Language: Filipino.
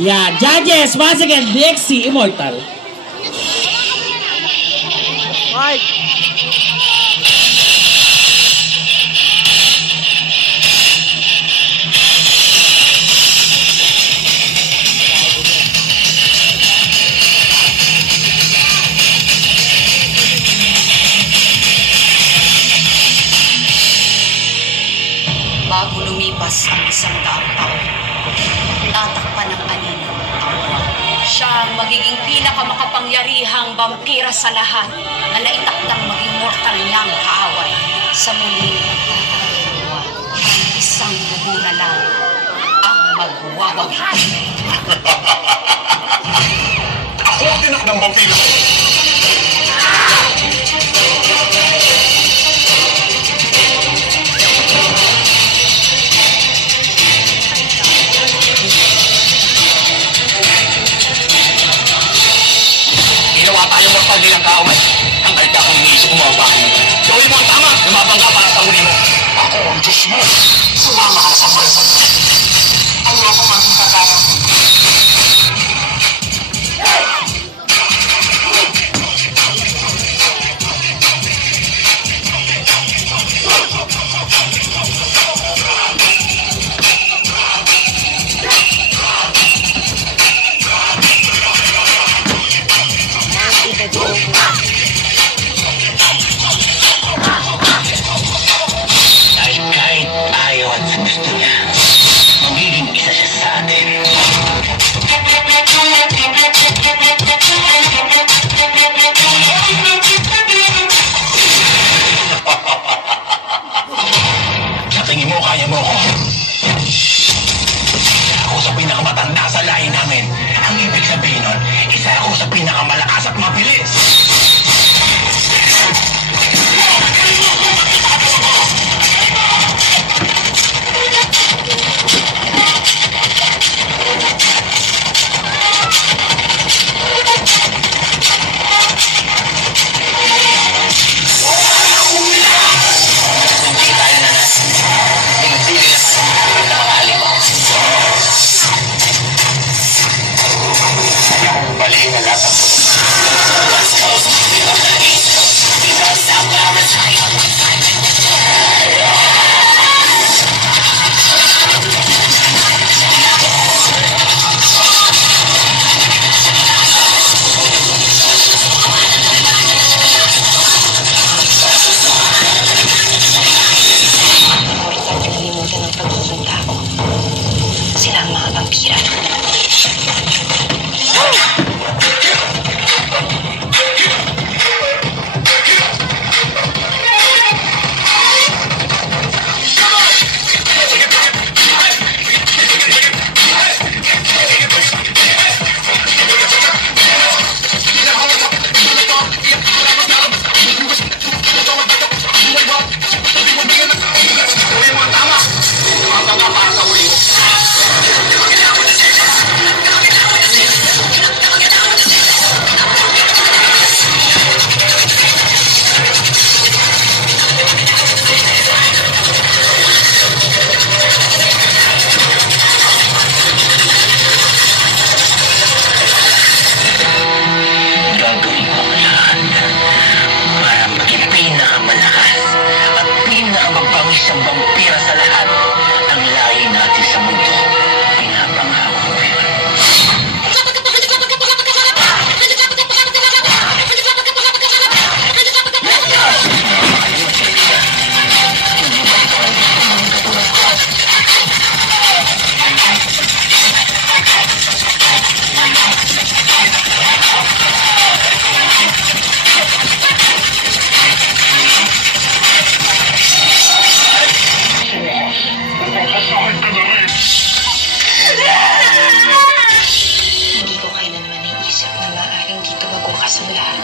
Yeah, judges, once again, DXC Immortal. Mike! Bago lumipas ang 100 taon, tatakpan ng anino ang buwan. Siya ang magiging pinakamakapangyarihang vampira sa lahat na naitakdang maging mortal niyang kaaway. Sa muling pagkakataon, isang dugo na lang ang magwawagi. Ako ang tinakdang vampira! Ang kaaway, ang kalita kong iniisip mo ang bahay mo. Gawin mo ang tama, lumabang ka para sa huli mo. Ako ang Diyos mo. Sumama ka sa pwersa mo. Ano ako maging pagkara? Kahit ayaw at gusto niya, magiging isa siya sa atin. Sa tingin mo, kaya mo ko. Isa ako sa pinakamatanda sa lahi namin. Ang ibig sabihin nun, isa ako sa pinakamalakas at mabilis. Sila ang mga vampira. Isang vampira sa lahat. Ang lahi natin sa mundo. Pinapangako ko yun. Hindi ko kailanman naisip na maaaring dito magwakas ang lahat.